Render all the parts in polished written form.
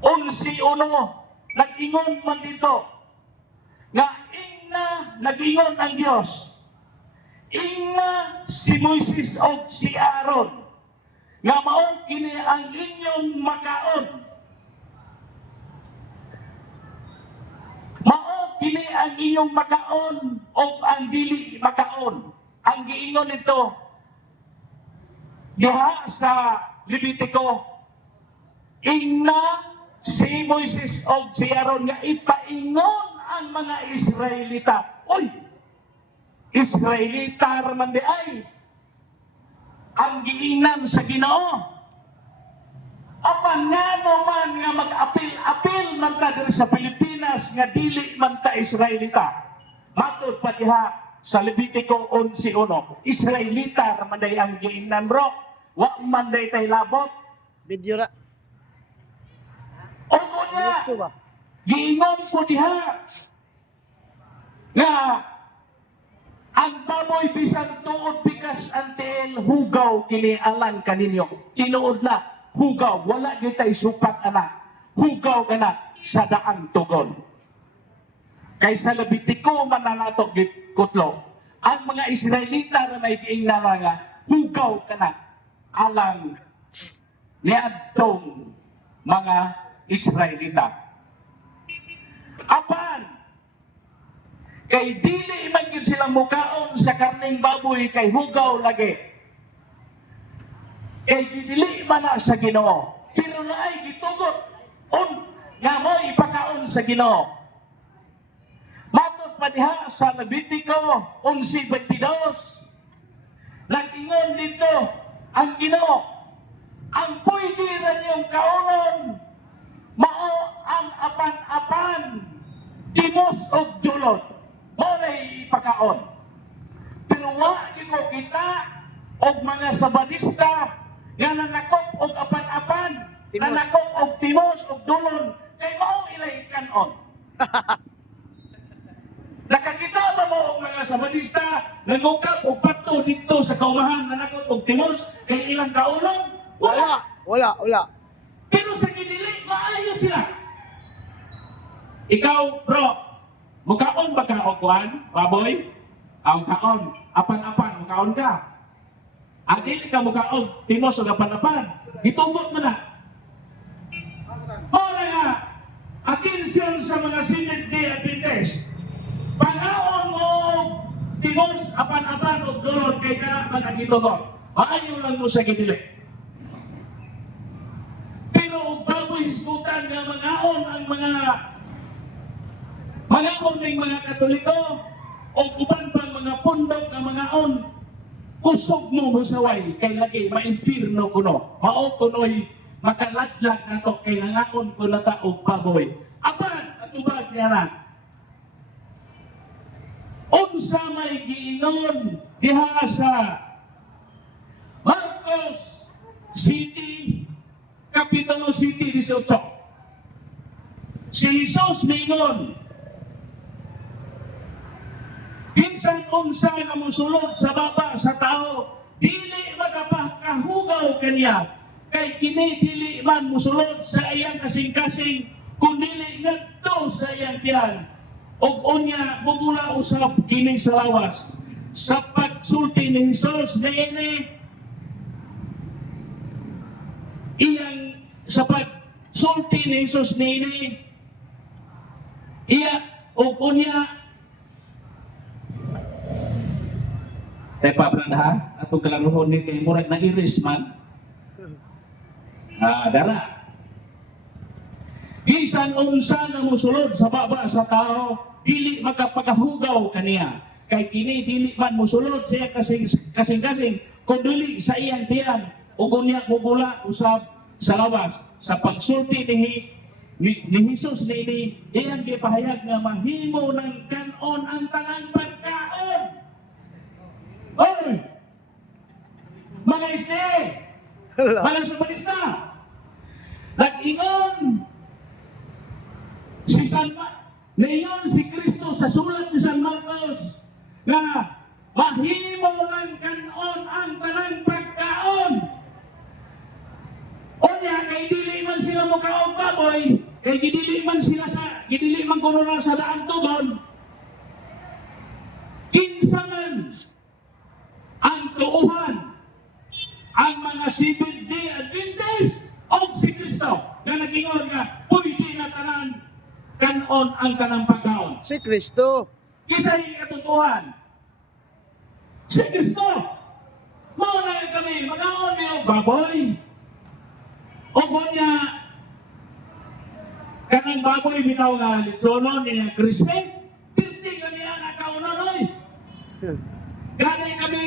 11:1, nag-ingon man dito, nga ingna nag-ingon ang Dios, ingna si Moises o si Aaron, nga mao kini ang inyong makaon. Mao kini ang inyong makaon o ang dili makaon. Ang giingon nito diha sa Levitico, ingna si Moises o si Aaron nga ipaingon ang mga Israelita. Uy! Israelita raman di ay ang giingnan sa Ginoo. Apan nga naman nga mag-apil-apil man ta diri sa Pilipinas nga dili man ta Israelita. Matod pa diha sa Levitico 11:1. Israelita raman day ang giingnan, bro. Wa man day tay labot. Video ra. Opo niya. Ito ba? Giingon po diha nga ang baboy bisan tuod bikas antel hugaw kini alang kaninyo. Tinuod na hugaw, wala gyud tay supat anak. Hugaw kana sa daang tugon. Kay sa Levitico man na nato gikutlo. Ang mga Israelita na may giingnan nga hugaw kana alang niadtong mga Israelita. Apan kay dili man gyud silang mukaon sa karning baboy kay hugaw lagi. Kay dili man na sa Ginoo. Pero naay gitugot nga mo ipakaon sa Ginoo. Matod pa diha sa Levitico 11:22, nag-ingon dito ang Ginoo, ang pwede ra niyong kaonon mao ang apan-apan, timos o dulot. Mao lay ipakaon. Pero wa gyud ko kita og mga sabanista nga nanakop og apan-apan, nanakop og timos og dulon, kay mao ilay kanon. Nakakita ba mo og mga sabanista nangukap og pato dito sa kaumahan nanakop og timos kay ilang kaonon? Wala. Pero sa kinili, maayo sila. Ikaw, bro, mukaon ba ka o kuan, baboy? Ang kaon, apan-apan, mukaon ka. Adili ka mukaon, timos o apan-apan. Gitumbot mo na. Mula nga, atensyon sa mga Seventh Day Adventist. Pangaon mo timos, apan-apan o dulon kay kanaman ang itugon. Maayo lang mo sa kinili. Pero baboy hisgutan nga mangaon ang mangaon ng mga Katoliko o uban pang mga pundok nga mangaon, kusog mo musaway kay lagi maimpirno kuno. Mao kuno'y makaladlag na to kay nangaon ko na ta og baboy. Apan atubag niya na. Unsa may giingon diha sa Marcos City Kapitulo 7:18. Si Jesus mingon, bisan unsa nga mosulod sa baba sa tao, dili makapakahugaw kaniya, kay kini dili man mosulod sa iyang kasing-kasing, kundi ngadto sa iyang tiyan. Og unya mugula usab kini sa lawas. Sa pagsulti ni Jesus niini, iyang sa pagsulti ni Jesus nini, iya o kunya tepa branda atong kalaruhon ni kay murag na iris man dara bisan unsa nga mosulod sa baba sa tao dili makapagahugaw kaniya, kay kini dili man mosulod sa iyang kasing-kasing kundi sa iyang tiyan ug unya mugula usab sa lawas. Sa pagsulti ni Jesus nini, iyang gipahayag nga mahimo ng kanon ang tanang pagkaon. Oy! Mga isne! Mga sabanista! Nag-ingon Ngayon si Kristo sa sulat ni San Marcos na mahimo ng kanon ang tanang pagkaon. Unya kay dili man sila mo kaong baboy, kay gidili man sila sa gidili man kuno na sa daan tugon. Kinsa man ang tuuhan ang mga Seventh-day Adventist o si Kristo nga nag-ingon nga pwede na tanan kanon ang kanang pagkaon. Si Kristo. Kisay katotohan. Si Kristo. Mao na kami magaon niyo baboy. O niya kanang baboy bitaw nga litsonon niya crispy. Pirti kami anak kaunon oy. Gani kami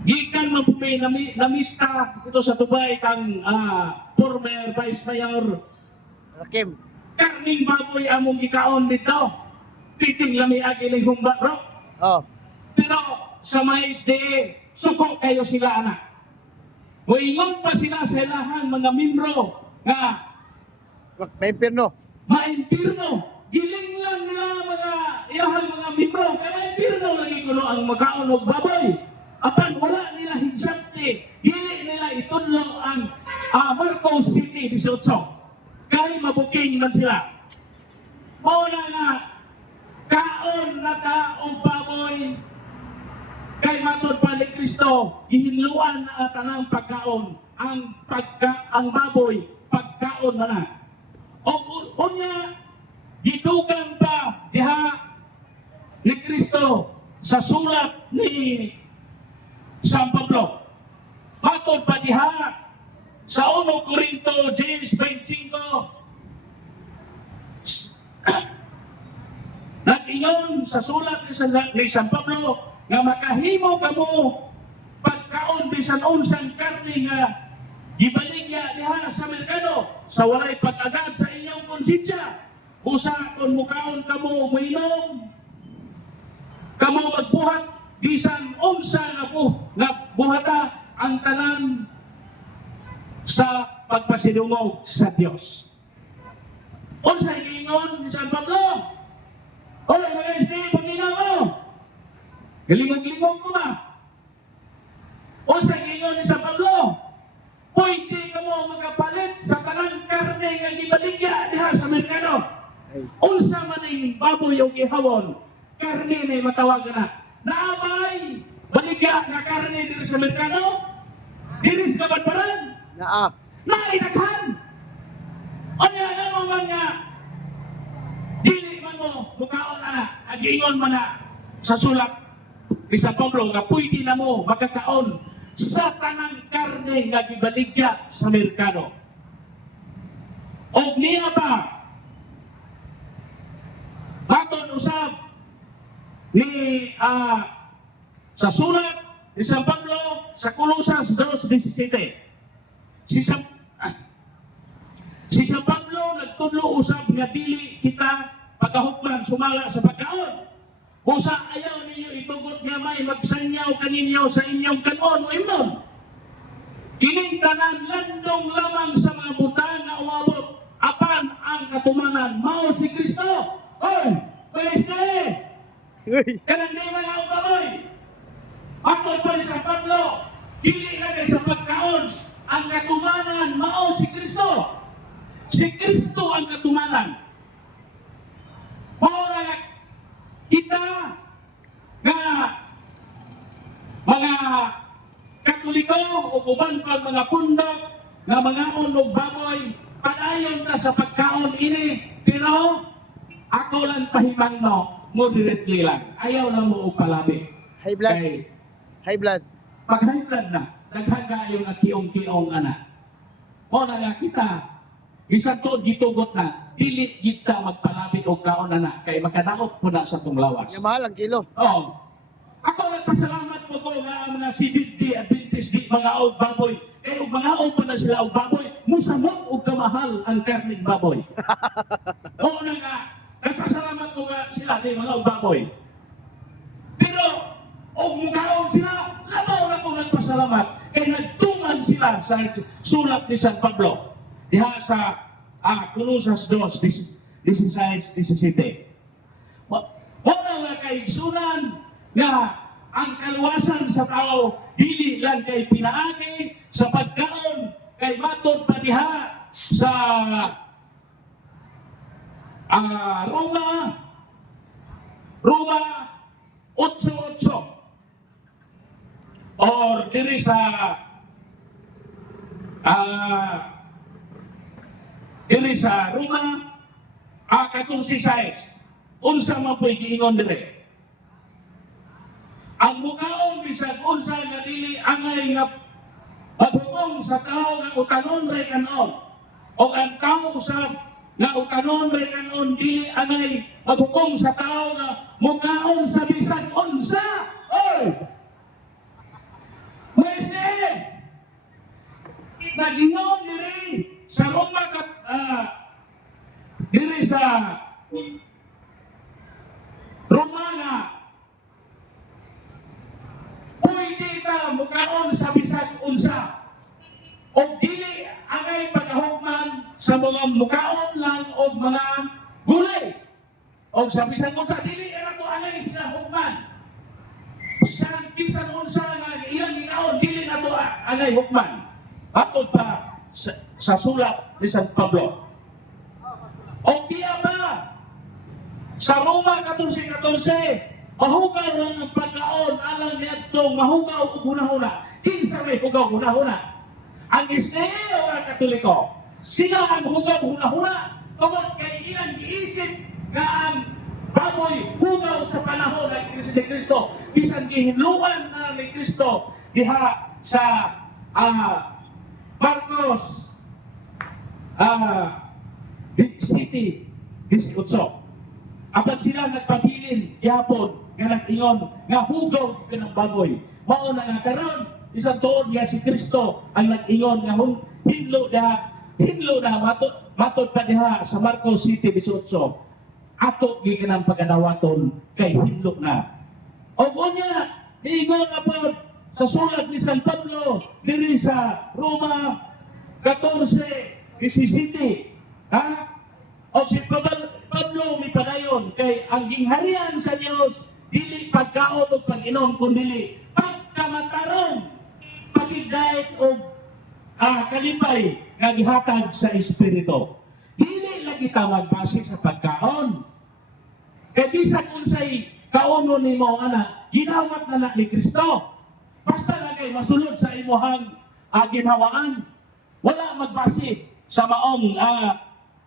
gikan mapupi namista ito sa Dubai kang former Vice Mayor Rakim. karning baboy among gikaon dito. Piting lami agiling humba bro. Oh. Pero sa mais suko kayo sila anak. Moingon pa sila sa ilahang mga membro nga May impirno. maimpirno. Giling lang nila mga ilahang mga membro. Kaya maimpirno lagi kuno ang magkaon og baboy. Apan wala nila hinsapti. Dili nila itudlo ang Marcos City 18. Kaya mabuking man sila. Mauna nga kaon na ta og baboy kay matod pa ni Kristo gihinluan na tanang pagkaon ang baboy pagkaon man na og unya gidugang pa diha ni Kristo sa sulat ni San Pablo matod pa diha sa 1 Corinto James 25 nag-ingon sa sulat ni San Pablo nga makahimo kamo pagkaon bisan unsang karne nga gibaligya diha sa merkado sa walay pag-agad sa inyong konsensya. Usa kon mukaon kamo uminom kamo magbuhat bisan unsa nga buhata ang tanan sa pagpasidungog sa Dios. Unsa giingon ni San Pablo? Hoy, mga isli, paminaw mo! Galingog-lingog mo ba? O sa ingon ni San Pablo, pwede ka mo magapalit sa tanang karne nga gibaligya diha sa merkado. Unsa man ang baboy o gihawon, karne na matawag na. Naabay, baligya na karne dito sa merkado, diri sa kabanbaran, Naa. nainaghan. Anya nga man nga, dili man mo mukaon ana, agingon man na sa sulat ni San Pablo nga pwede na mo magkakaon sa tanang karne nga gibaligya sa merkado. Og niya pa maton usab ni sa sulat ni San Pablo sa Colosas 2:17. Si San Pablo nagtudlo usab nga dili kita pagahukman sumala sa pagkaon. Busa ayaw ninyo itugot nga may magsanyaw kaninyo sa inyong kanon o imnon. Kining tanan landong lamang sa mga butang na umabot apan ang katumanan mao si Kristo. Oy, Kristo! Kanang di mga ubaboy. Ako pa ni San Pablo, dili na kay sa pagkaon ang katumanan mao si Kristo. Si Kristo ang katumanan. Mao na kita nga mga Katoliko o uban pag mga pundok nga mga unog baboy padayon ta sa pagkaon ini pero ako lang pahimangno moderately lang ayaw na mo og palabi High blood. kay High blood. pag high blood na daghan yung kiong-kiong ana mo na nga kita bisan tuod gitugot na dili kita magpalabit og kaon ana kay makadaot po na sa tong lawas. Nga mahal ang kilo. Oo. Ako nagpasalamat po ko nga ang mga Seventh-day Adventist di mga og baboy. Kay og mga og pa na sila og baboy, musamot og kamahal ang karning baboy. Oo na nga, nagpasalamat ko nga sila di mga og baboy. Pero og mukaon sila, labaw na ko nagpasalamat kay nagtuman sila sa sulat ni San Pablo. Diha sa Colosas 2:16-17. Wala nga kay sunan nga ang kaluwasan sa tao dili lang kay pinaagi sa pagkaon kay matod pa diha sa Roma 8:8 or diri sa Roma 14:6 unsa man pwede ingon dire. Ang mukaon bisag unsa nga dili angay nga paghukom sa tao nga utanon ray kanon o ang tao usab nga utanon ray kanon dili angay paghukom sa tao nga mukaon sa bisag unsa. Oy, may nagingon diri sa Roma diri sa Romana, pwede ka mukaon sa bisag unsa o dili angay pagahugman sa mga mukaon lang o mga gulay o sa bisag unsa dili na to angay sa hugman sa bisag unsa nga ilang ginaon dili na to angay hugman atod pa sa sulat ni San Pablo. O diya ba sa Roma 14:14 mahugaw lang ang pagkaon alang niadtong mahugaw ug hunahuna. Kinsa may hugaw hunahuna? Ang Israel o ang Katoliko? Sila ang hugaw hunahuna tungod kay ilang giisip nga ang baboy hugaw sa panahon ng Kristo bisan gihinluan na ni Kristo diha sa Marcos City 18. Apat sila nagpabilin gihapon nga nag-ingon nga hugaw ka ng baboy. Mao na nga karon isang tuod nga si Kristo ang nag-ingon nga hinlo na matod pa diha sa Marcos City 18. Ato gikanang pagadawaton kay hinlo na. O unya niingon na po sa sulat ni San Pablo diri sa Roma 14:17. Ha? O si Pablo may padayon kay ang gingharian sa Dios dili pagkaon o pag-inom kundi pagkamataron, pagigdait o kalipay nga gihatag sa Espiritu. Dili lagi ta magbase sa pagkaon. Kay bisan unsay kaono nimo ana, ginawat na ni Kristo. Basta lang kay masulod sa imuhang ginhawaan. Wala magbase sa maong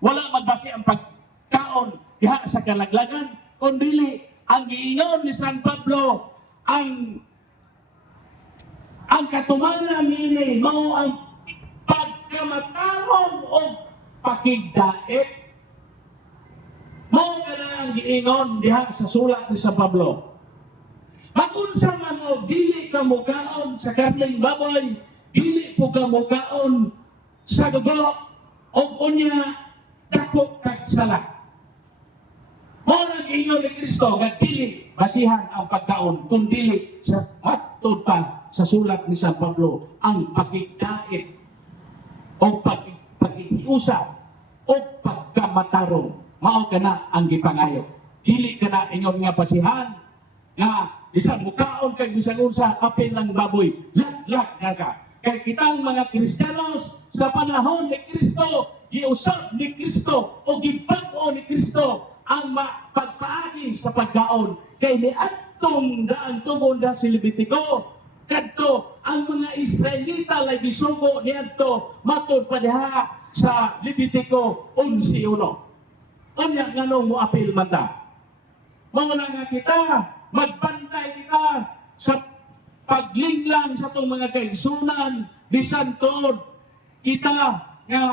wala magbase ang pagkaon diha sa kalaglagan kundi ang giingon ni San Pablo ang katumanan nini mao ang pagkamatarong o pakigdait. Mao kana ang giingon diha sa sulat ni San Pablo. Magunsa man o dili ka mukaon sa karneng baboy, dili po ka mukaon sa dugo o unya dako kag sala. Mao ang ingon ni Kristo nga dili basihan ang pagkaon kundi sa atod pa sa sulat ni San Pablo ang pakigdait o paghiusap o pagkamatarong. Mao kana ang gipangayo. Dili kana ingon nga basihan nga isang mukaon kag bisag unsa apil lang baboy lak nga ka. Kay kitang mga Kristiyanos sa panahon ni Kristo giusap ni Kristo o gibag-o ni Kristo ang pagpaagi sa pagkaon kay niadtong daan tungod da si Levitico kadto ang mga Israelita lagi sugo niadto matud pa diha sa Levitico 11:1. Unya nganong moapil man ta? Mao na nga kita magbantay kita sa paglinglang sa itong mga kaigsunan bisan tuod kita nga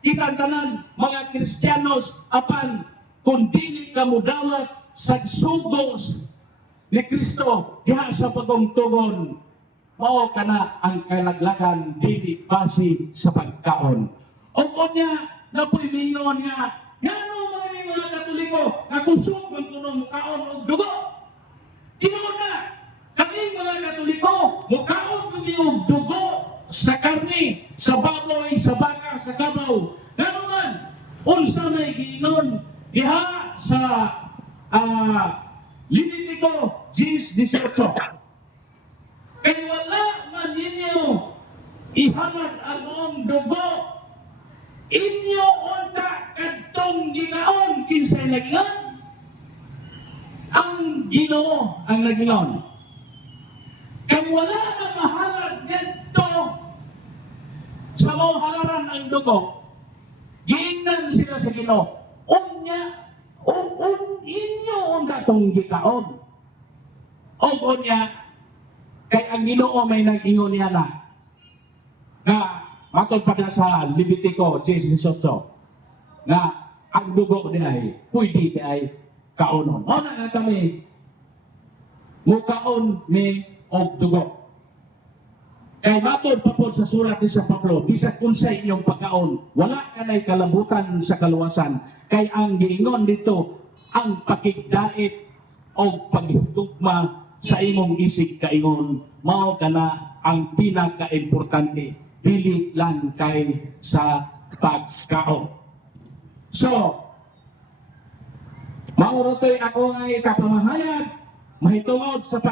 kita tanan mga Kristiyanos apan kung dili ka mudawat sa sugos ni Kristo diha sa pagungtugon mao kana ang kalaglagan dili base sa pagkaon. O unya napoy mingon nga ngano mga Katoliko nga kusog man kuno mukaon og dugo. Tinuod na kami mga Katoliko mukaon kami og dugo sa karne, sa baboy, sa baka, sa kabaw. Ngano man unsa may giingon diha sa Levitico 10:18. Kay wala man ninyo ihalad ang mong dugo. Inyo unta kadtong ginaon kinsay nagingon? Ang Ginoo ang nagingon. Kung wala na mahalad dito sa mong halaran ang dugo, giingnan sila sa Ginoo. Unya, inyo unta tong gikaon. O unya, kay ang Ginoo may nag-ingon niya na matod pa na sa Levitico 18:18 na ang dugo ni ay pwede ay kaunon. O na kami mukaon mi og dugo. Kay matod pa po sa sulat ni San Pablo, bisag unsay inyong pagkaon, wala ka na'y kalabutan sa kaluwasan. Kay ang giingon dito, ang pakigdait o paghigugma sa imong isig kaingon, mao kana ang pinaka-importante, dili lang kay sa pagkaon. So, maurotoy ako nga ikapamahayag, mahitungod sa